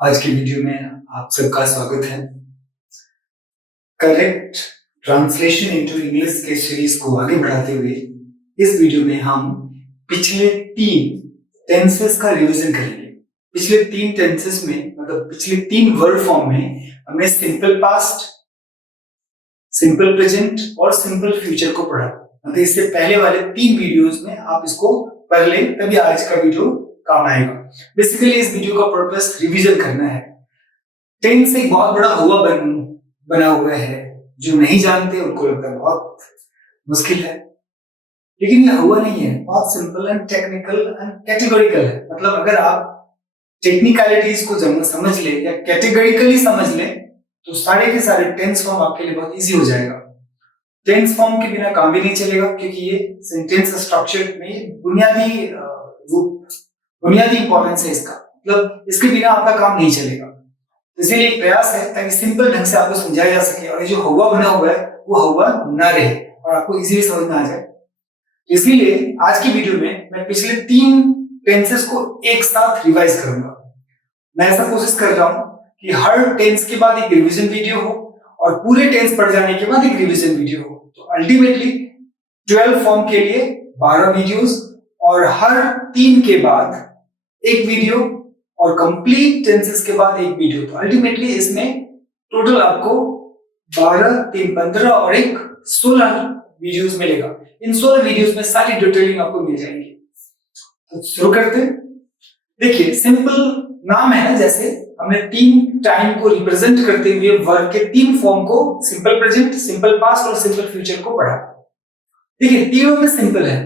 आज की वीडियो में आप सबका स्वागत है। करेक्ट ट्रांसलेशन इनटू इंग्लिश के सीरीज को आगे बढ़ाते हुए इस वीडियो में हम पिछले 3 टेंसेस का रिवीजन करेंगे। पिछले 3 टेंसेस में मतलब पिछले 3 वर्ड फॉर्म में हमने सिंपल पास्ट, सिंपल प्रेजेंट और सिंपल फ्यूचर को पढ़ा। मतलब इससे पहले वाले 3 वीडियोस में आप इसको पढ़ लें, तभी आज का वीडियो काम आएगा। बेसिकली इस वीडियो का पर्पस रिवीजन करना है। टेंस एक बहुत बड़ा हुआ बना हुआ है, जो नहीं जानते उनको लगता है बहुत मुश्किल है, लेकिन यह हुआ नहीं है। बहुत simple and technical and categorical है। मतलब अगर आप टेक्निकलिटीज को समझ ले या कैटेगोरिकली समझ ले तो सारे के सारे टेंस फॉर्म आपके लिए बहुत इजी हो जाएगा। टेंस फॉर्म के बिना काम भी नहीं चलेगा, क्योंकि ये सेंटेंस स्ट्रक्चर में बुनियादी इंपॉर्टेंस है इसका। मतलब इसके बिना आपका काम नहीं चलेगा। इसीलिए एक प्रयास है ताकि सिंपल ढंग से आपको समझाया जा सके और ये जो हुआ बना हुआ है वो हुआ ना रहे और आपको इजीली समझ में आ जाए। इसीलिए आज की वीडियो में मैं पिछले 3 टेंसेस को एक साथ रिवाइज करूंगा। मैं ऐसा कोशिश कर रहा हूं कि हर टेंस के बाद एक रिवीजन वीडियो हो और पूरे टेंस पढ़ जाने के बाद एक रिवीजन वीडियो हो। तो अल्टीमेटली 12 फॉर्म के लिए 12 वीडियोस और हर 3 के बाद एक वीडियो और कंप्लीट टेंसेस के बाद एक वीडियो। तो अल्टीमेटली इसमें टोटल आपको 12, 3, 15 और एक 16 वीडियोस मिलेगा। इन 16 वीडियोस में सारी डिटेलिंग आपको मिल जाएंगी। तो शुरू करते हैं। देखिए, सिंपल नाम है, जैसे हमने 3 टाइम को रिप्रेजेंट करते हुए वर्ब के 3 फॉर्म को सिंपल प्रेजेंट, सिंपल पास्ट और सिंपल फ्यूचर को पढ़ा। देखिए, तीनों में सिंपल है,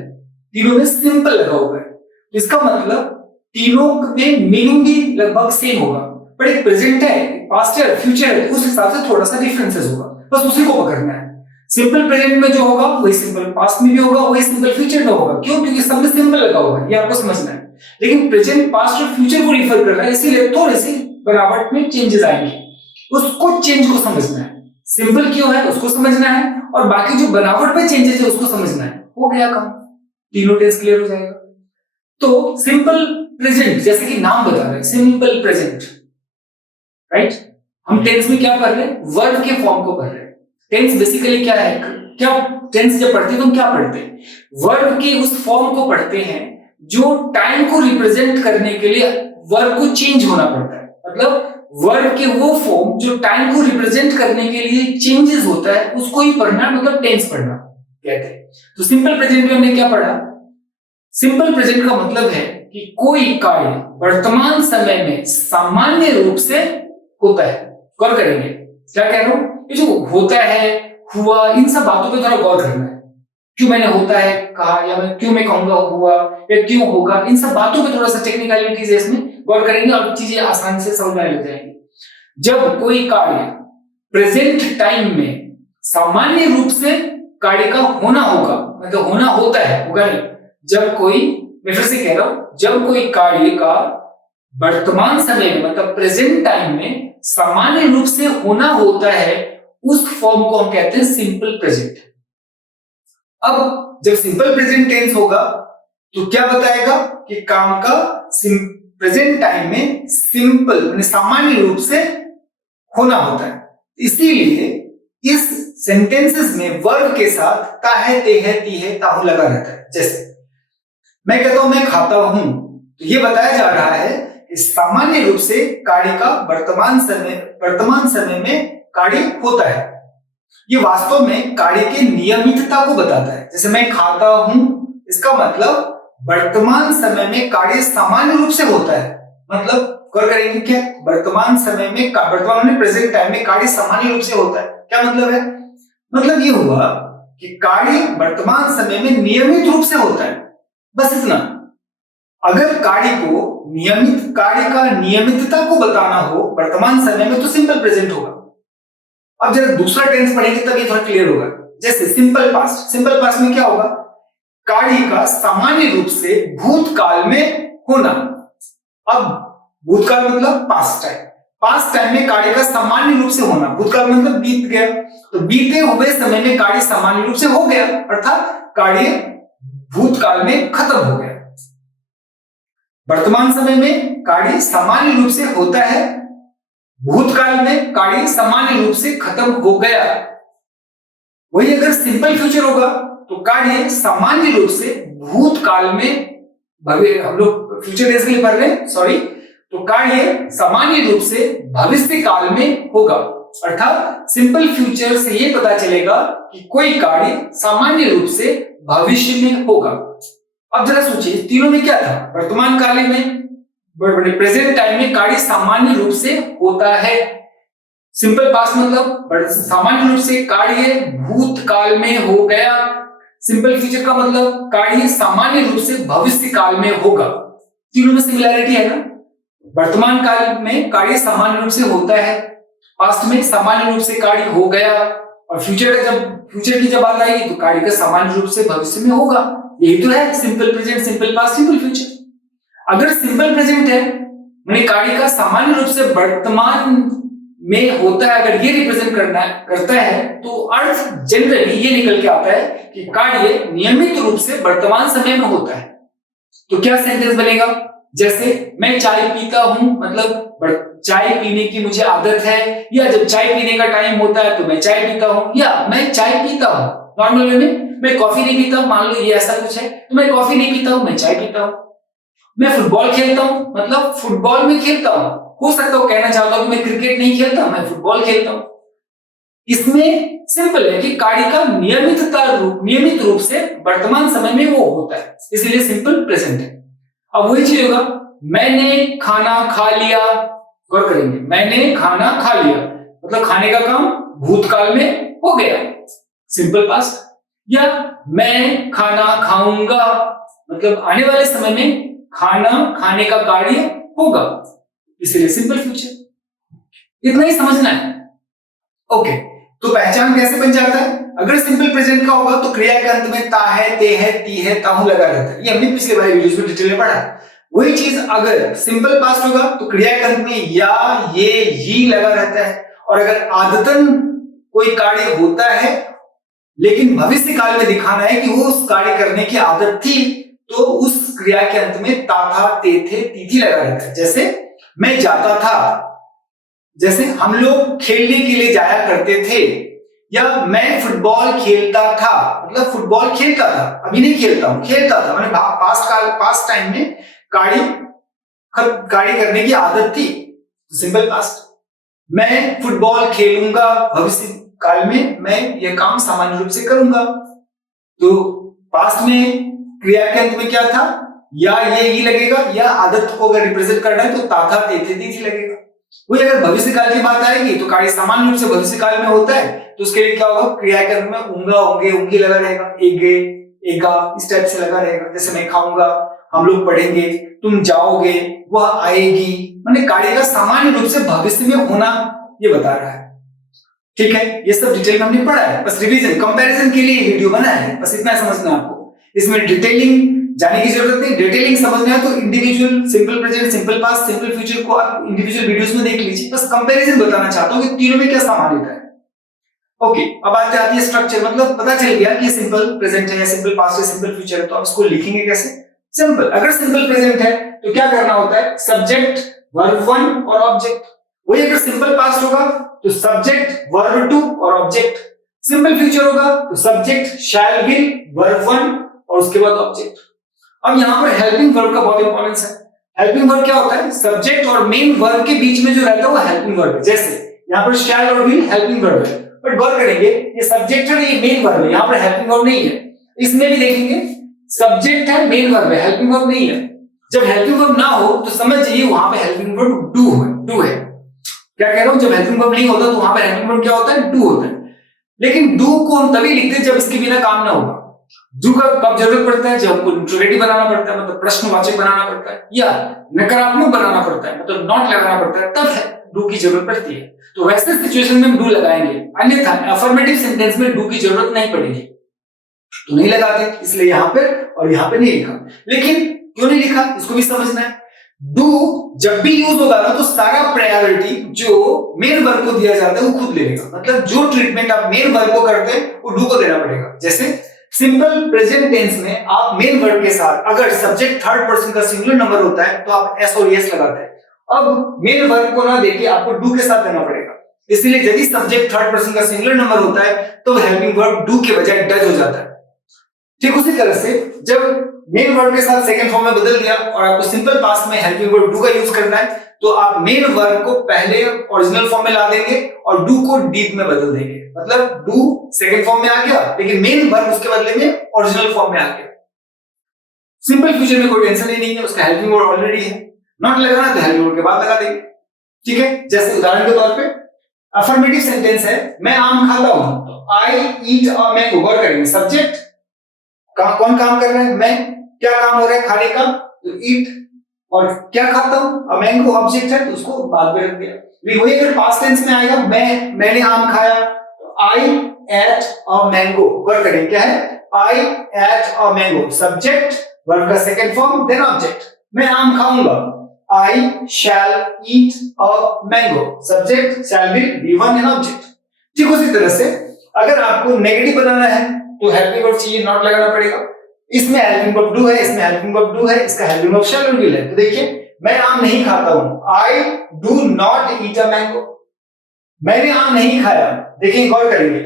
तीनों में सिंपल लगा हुआ है। तो इसका मतलब तीनों में मीनिंग भी लगभग सेम होगा, पर एक प्रेजेंट है, पास्ट है, फ्यूचर है, उस हिसाब से थोड़ा सा डिफरेंसेस होगा। बस उसी को पकड़ना है। सिंपल प्रेजेंट में जो होगा वही सिंपल पास्ट में भी होगा, वही सिंपल फ्यूचर में होगा। क्यों? क्योंकि सब में सिंपल लगा हुआ है, ये आपको समझना है। लेकिन प्रेजेंट, पास्ट और फ्यूचर को रिफर कर रहा है, इसीलिए थोड़ी सी बनावट में चेंजेस आएंगे। उसको चेंज को समझना है। सिंपल क्यों है उसको समझना है और बाकी जो बनावट में चेंजेस है उसको समझना है। हो गया काम, तीनों टेंस क्लियर हो जाएगा। तो सिंपल प्रेजेंट, जैसे कि नाम बता रहे हैं, सिंपल प्रेजेंट, राइट। हम टेंस में क्या पढ़ रहे हैं? वर्ब के फॉर्म को पढ़ रहे हैं। टेंस बेसिकली क्या है? क्या टेंस जब पढ़ते हैं तो हम क्या पढ़ते हैं? वर्ब के उस फॉर्म को पढ़ते हैं जो टाइम को रिप्रेजेंट करने के लिए वर्ब को चेंज होना पड़ता है। मतलब वर्ब के वो फॉर्म जो टाइम को रिप्रेजेंट करने के लिए चेंजेस होता है, उसको ही पढ़ना, मतलब टेंस पढ़ना कहते हैं। तो सिंपल प्रेजेंट में हमने क्या पढ़ा? सिंपल प्रेजेंट का मतलब है कि कोई कार्य वर्तमान समय में सामान्य रूप से होता है। गौर करेंगे क्या कह रहा हूं? ये जो होता है, हुआ, इन सब बातों पे थोड़ा गौर करना है। क्यों मैंने होता है कहा, या मैं क्यों मैं कहूंगा हुआ, या क्यों होगा, इन सब बातों पे थोड़ा सा टेक्निकलिटीज है, इसमें गौर करेंगे और चीजें आसानी से समझ में लग जाएंगी। जब कोई कार्य प्रेजेंट टाइम में सामान्य रूप से कार्य का होना होगा, मतलब होना होता है, होगा नहीं। जब कोई, मैं फिर से कह रहा हूं, जब कोई कार्य का वर्तमान समय में मतलब प्रेजेंट टाइम में सामान्य रूप से होना होता है, उस फॉर्म को हम कहते हैं सिंपल प्रेजेंट। अब जब सिंपल प्रेजेंट टेंस होगा तो क्या बताएगा कि काम का प्रेजेंट टाइम में सिंपल यानी सामान्य रूप से होना होता है। इसीलिए इस सेंटेंसेस में वर्ब के साथ ता है, ते है, ती है, ताहू लगा रहता है। जैसे मैं कहता हूं मैं खाता हूं, तो ये बताया जा रहा है कि सामान्य रूप से कार्य का वर्तमान समय में कार्य होता है। ये वास्तव में कार्य की नियमितता को बताता है। जैसे मैं खाता हूं, इसका मतलब वर्तमान समय में कार्य सामान्य रूप से होता है। मतलब गौर करेंगे क्या? वर्तमान समय में, वर्तमान में प्रेजेंट टाइम में कार्य सामान्य रूप से होता है। क्या मतलब है? मतलब ये हुआ कि कार्य वर्तमान समय में नियमित रूप से होता है, बस इतना। अगर कार्य का नियमितता को बताना हो वर्तमान समय में तो सिंपल प्रेजेंट होगा। अब जब दूसरा टेंस पढ़ेंगे तब ये थोड़ा क्लियर होगा। जैसे सिंपल पास्ट, सिंपल पास्ट में क्या होगा? कार्य का सामान्य रूप से भूतकाल में होना। अब भूतकाल मतलब पास्ट टाइम, पास्ट टाइम में कार्य का सामान्य रूप से होना। भूतकाल मतलब बीत गया, तो बीते हुए समय में कार्य सामान्य रूप से हो गया, अर्थात कार्य भूतकाल में खत्म हो गया। वर्तमान समय में कार्य सामान्य रूप से होता है भूतकाल में कार्य सामान्य रूप से खत्म हो गया। वही अगर सिंपल फ्यूचर होगा तो कार्य सामान्य रूप से भूतकाल में, हम लोग फ्यूचर टेंस के लिए पढ़ रहे हैं, सॉरी, तो कार्य सामान्य रूप से भविष्य काल में होगा। अर्थात सिंपल फ्यूचर से ये पता चलेगा कि कोई कार्य सामान्य रूप से भविष्य में होगा। अब जरा सोचिए, तीनों में क्या था? वर्तमान काल में, प्रेजेंट टाइम में कार्य सामान्य रूप से होता है। सिंपल पास्ट मतलब सामान्य रूप से कार्य भूतकाल में हो गया। सिंपल फ्यूचर का मतलब कार्य सामान्य रूप से भविष्य काल में होगा। तीनों में सिमिलैरिटी है ना। वर्तमान काल में कार्य सामान्य रूप से होता है, पास्ट में सामान्य रूप से कार्य हो गया, और फ्यूचर की जब बात आएगी तो कार्य का सामान्य रूप से भविष्य में होगा। यही तो है simple present, simple past, simple future. अगर सिंपल प्रेजेंट है माने कार्य का सामान्य रूप से वर्तमान में होता है, अगर ये रिप्रेजेंट करता है तो अर्थ जनरली ये निकल के आता है कि कार्य नियमित रूप से वर्तमान समय में होता है। तो क्या सेंटेंस बनेगा? जैसे मैं चाय पीता हूं, मतलब चाय पीने की मुझे आदत है, या जब चाय पीने का टाइम होता है तो मैं चाय पीता हूं, या मैं चाय पीता हूं। नॉर्मल वे में मैं कॉफी नहीं पीता हूं, मान लो ये ऐसा कुछ है, तो मैं कॉफी नहीं पीता हूं, मैं चाय पीता हूं। मैं फुटबॉल खेलता हूं, मतलब फुटबॉल में खेलता हूं। हो सकता हो कहना चाहता हूं कि मैं क्रिकेट नहीं खेलता, मैं फुटबॉल खेलता हूं। इसमें सिंपल है कि कार्य का नियमित रूप से वर्तमान समय में वो होता है, इसलिए सिंपल प्रेजेंट है। अब वही चीज होगा, मैंने खाना खा लिया। गौर करेंगे, मैंने खाना खा लिया मतलब खाने का काम भूतकाल में हो गया, सिंपल पास्ट। या मैं खाना खाऊंगा मतलब आने वाले समय में खाना खाने का कार्य होगा, इसलिए सिंपल फ्यूचर। इतना ही समझना है। ओके, तो पहचान कैसे बन जाता है? अगर सिंपल प्रेजेंट का होगा तो क्रिया के अंत में ता है, ते है, ती है, ताहू लगा रहता है। ये हमने पिछले वाले वीडियोस में डिटेल में पढ़ा है। वही चीज अगर सिंपल पास्ट होगा तो क्रिया के अंत में या, ये, ही लगा रहता है। और अगर आदतन कोई कार्य होता है लेकिन भविष्य काल में दिखाना है कि वो उस कार्य करने की आदत थी, तो उस क्रिया के अंत में ता था, ते थे, ती थी लगा रहता है। जैसे मैं जाता था, जैसे हम लोग खेलने के लिए जाया करते थे, या मैं फुटबॉल खेलता था मतलब फुटबॉल खेलता था, अभी नहीं खेलता हूं, खेलता था मैंने पास्ट टाइम में कार्य करने की आदत थी, सिंपल पास्ट। मैं फुटबॉल खेलूंगा, भविष्य काल में मैं यह काम सामान्य रूप से करूंगा। तो पास्ट में क्रिया के अंत में क्या था? या, ये, ही लगेगा, या आदत को अगर रिप्रेजेंट करना है तो ता था, ते थे, ती थी लगेगा। वही अगर भविष्य काल की बात आएगी तो कार्य सामान्य रूप से भविष्य काल में होता है, तो उसके लिए क्या होगा? क्रिया के अंत में ऊंगा, ऊंगे, ऊंगी लगा रहेगा, एगे, एगा, इस टाइप से लगा रहेगा। जैसे मैं खाऊंगा, हम लोग पढ़ेंगे, तुम जाओगे, वह आएगी, माने कार्य का सामान्य रूप से भविष्य में होना ये बता रहा है। ठीक है, ये सब डिटेल में हमने पढ़ा है, बस रिवीजन कंपैरिजन के लिए वीडियो बना है, बस इतना समझना आपको। इसमें डिटेलिंग जाने की जरूरत नहीं, डिटेलिंग समझना है तो individual simple present, simple past, simple future को आप इंडिविजुअल वीडियोस में देख लीजिए। बस कंपैरिजन बताना चाहता हूं कि तीनों में क्या सामान्यता है। ओके, अब बात आती है स्ट्रक्चर, मतलब पता चल गया कि सिंपल प्रेजेंट है या सिंपल पास्ट है, सिंपल फ्यूचर है, तो आप इसको लिखेंगे कैसे? सिंपल, अगर सिंपल प्रेजेंट है तो क्या करना होता है? सब्जेक्ट, वर्ब वन और ऑब्जेक्ट। वही अगर सिंपल पास्ट होगा तो सब्जेक्ट, वर्ब टू और ऑब्जेक्ट। सिंपल फ्यूचर होगा तो subject, shall, will, verb one और उसके बाद ऑब्जेक्ट। अब यहां पर हेल्पिंग वर्ब का बहुत इंपॉर्टेंस है। हेल्पिंग वर्ब क्या होता है? सब्जेक्ट और मेन वर्ब के बीच में जो रहता है वो हेल्पिंग वर्ब है। जैसे यहां पर शैल और विल हेल्पिंग वर्ब है, बट गौर करेंगे ये सब्जेक्ट है, ये मेन वर्ब है, यहां पर हेल्पिंग वर्ब नहीं है। इसमें भी देखेंगे सब्जेक्ट है, मेन वर्ब है, हेल्पिंग वर्ब नहीं है। जब हेल्पिंग वर्ब ना हो तो समझ जाइए वहां पे हेल्पिंग वर्ब डू है। क्या कह रहा हूं? जब हेल्पिंग वर्ब नहीं होता तो वहां पे हेल्पिंग वर्ब क्या होता है? डू होता है। लेकिन डू को हम तभी लिखते हैं जब इसके बिना काम ना होगा। डू का कब जरूरत पड़ता है? जब हमको इंट्रोगेटिव बनाना पड़ता है, मतलब प्रश्नवाचक बनाना पड़ता है, या नकारात्मक बनाना पड़ता है, मतलब नॉट लगाना पड़ता है, तब डू की जरूरत पड़ती है। तो वैसे सिचुएशन में हम डू लगाएंगे, अन्यथा अफर्मेटिव सेंटेंस में डू की जरूरत नहीं पड़ेगी, तो नहीं लगाते, इसलिए यहां पर और यहां पे नहीं लिखा। लेकिन क्यों नहीं लिखा इसको भी समझना है। डू जब भी यूज होगा ना तो सारा प्रायोरिटी जो मेन वर्ब को दिया जाता है वो खुद लेगा, मतलब जो ट्रीटमेंट आप मेन वर्ब को करते हैं वो डू को देना पड़ेगा। जैसे सिंपल प्रेजेंट टेंस में आप मेन वर्ब के साथ अगर सब्जेक्ट थर्ड पर्सन का सिंगुलर नंबर होता है तो आप एस और एस लगाते हैं, अब मेन वर्ब को ना देके आपको डू के साथ देना पड़ेगा, इसलिए यदि सब्जेक्ट थर्ड पर्सन का सिंगुलर नंबर होता है तो हेल्पिंग वर्ब डू के बजाय डज हो जाता है। ठीक उसी तरह से जब मेन वर्ब के साथ सेकंड फॉर्म में बदल दिया और आपको सिंपल पास्ट में हेल्पिंग वर्ब डू का यूज करना है, तो आप मेन वर्ब को पहले ओरिजिनल फॉर्म में ला देंगे और डू को डीड में बदल देंगे। मतलब डू सेकंड फॉर्म में आ गया लेकिन मेन वर्ब उसके बदले में ओरिजिनल फॉर्म में आ गया। सिंपल फ्यूचर में कोई टेंशन ही नहीं है, उसका हेल्पिंग वर्ब ऑलरेडी है। नॉट लगाना तो हेल्पिंग वर्ब के बाद लगा देंगे। ठीक है, जैसे उदाहरण के तौर पे अफर्मेटिव सेंटेंस है, मैं आम खाता हूं, तो आई ईट अ मैंगो। गौर करेंगे सब्जेक्ट कौन काम कर रहा है, मैं। क्या काम हो रहा है, खाने का, तो ईट। और क्या खाता हूं, अ मैंगो ऑब्जेक्ट है तो उसको बाद में रख दिया। वही अगर पास्ट टेंस में आएगा, मैंने आम खाया, तो आई एट अ मैंगो। गौर करेंगे क्या है, I ate a mango, subject verb का सेकंड फॉर्म देन ऑब्जेक्ट। मैं आम खाऊंगा, I shall eat a mango, subject shall be one and object। ठीक उसी तरह से अगर आपको नेगेटिव बनाना है तो हेल्पिंग वर्ब चाहिए, नॉट लगाना पड़ेगा। इसमें हेल्पिंग वर्ब डू है, इसमें हेल्पिंग वर्ब डू है, इसका हेल्पिंग वर्ब शैल भी है। तो देखिए मैं आम नहीं खाता हूं, I do not eat a mango। मैंने आम नहीं खाया, देखिए गौर करेंगे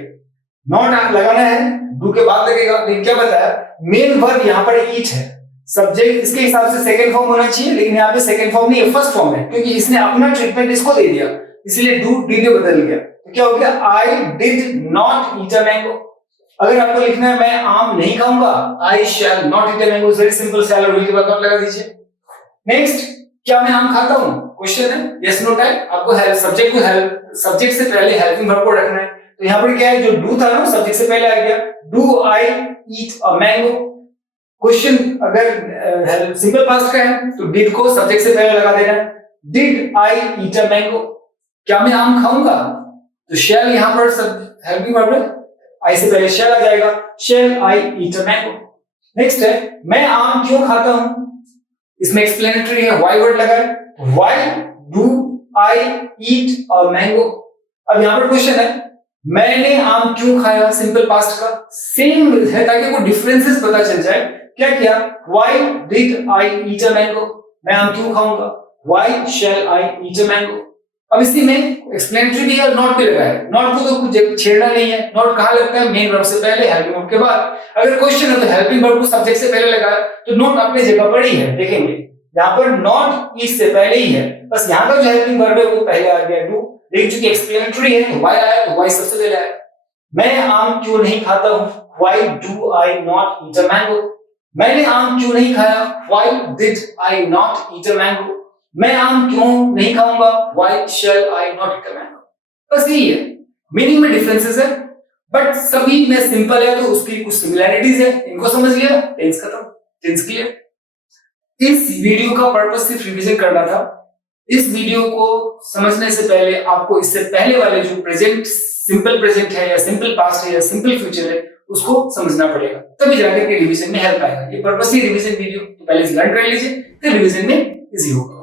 नॉट लगाना है, डू के बाद लगेगा। लेकिन क्या बताया, मेन वर्ब यहां पर ईट है, सब्जेक्ट इसके हिसाब से सेकंड फॉर्म होना चाहिए, लेकिन यहाँ पे सेकंड फॉर्म नहीं है, फर्स्ट फॉर्म है, क्योंकि इसने अपना ट्रीटमेंट इसको दे दिया, इसलिए डू डी में बदल गया। तो क्या हो गया, I did not eat a mango. अगर आपको लिखना है मैं आम नहीं खाऊंगा, I shall not eat a mango, very simple, shall और विल के बाद नॉट लगा दीजिए। नेक्स्ट, क्या मैं आम खाता हूं, क्वेश्चन है, यस नो टाइप। आपको सब्जेक्ट से पहले हेल्पिंग वर्ब को रखना है। तो यहाँ पर क्या है, जो डू था ना सब्जेक्ट से पहले आ गया, do I eat a mango. Question अगर सिंपल पास्ट का है तो डिड को सब्जेक्ट से पहले लगा देना है, did I eat a mango. क्या मैं आम खाऊंगा, तो शैल यहां पर हेल्पिंग वर्ब है, आई से पहले शैल आ जाएगा, शैल आई ईट अ मैंगो। नेक्स्ट है, मैं आम क्यों खाता हूं, इसमें एक्सप्लेनेटरी है, व्हाई वर्ड लगा है, why do I eat a mango. अब यहां पर क्वेश्चन है, मैंने आम क्यों खाया, सिंपल पास्ट का सेम है ताकि आपको डिफरेंसेस पता चल जाए। क्या किया, why did I eat a mango, मैं आम क्यों खाऊंगा, why shall I eat a mango। अब इसी में एक्सप्लेनेटरी भी है और नॉट भी लगा है। नॉट को तो कुछ छेड़ना नहीं है, नॉट कहां लगता है, मेन वर्ब से पहले, हेल्पिंग वर्ब के बाद। अगर क्वेश्चन है तो हेल्पिंग वर्ब को सब्जेक्ट से पहले लगाया, तो नॉट अपनी जगह पर ही है। देखेंगे यहाँ पर नॉट ईट से पहले ही है, बस यहाँ का जो हेल्पिंग वर्ब है वो पहले आ गया डू, लेकिन चूंकि एक्सप्लेनेटरी है तो why आया, तो why सबसे पहले आया। मैं आम क्यों नहीं खाता हूं, why do I not eat a mango। मैंने आम क्यों नहीं खाया, why did I not eat a mango। मैं आम क्यों नहीं खाऊंगा, why shall I not eat a mango। बस यही है, मीनिंग में डिफरेंसेस है बट सभी में सिंपल है, तो उसकी कुछ सिमिलैरिटीज है, इनको समझ लिया, टेंस खत्म, टेंस क्लियर। इस वीडियो का पर्पस सिर्फ रिवीजन करना था। इस वीडियो को समझने से पहले आपको इससे पहले वाले जो प्रेजेंट, सिंपल प्रेजेंट है या सिंपल पास्ट है या सिंपल फ्यूचर है उसको समझना पड़ेगा, तभी जाकर के रिवीजन में हेल्प आएगा। ये पर्पस ही रिवीजन वीडियो, तो पहले लर्न कर लीजिए, फिर रिवीजन में इजी होगा।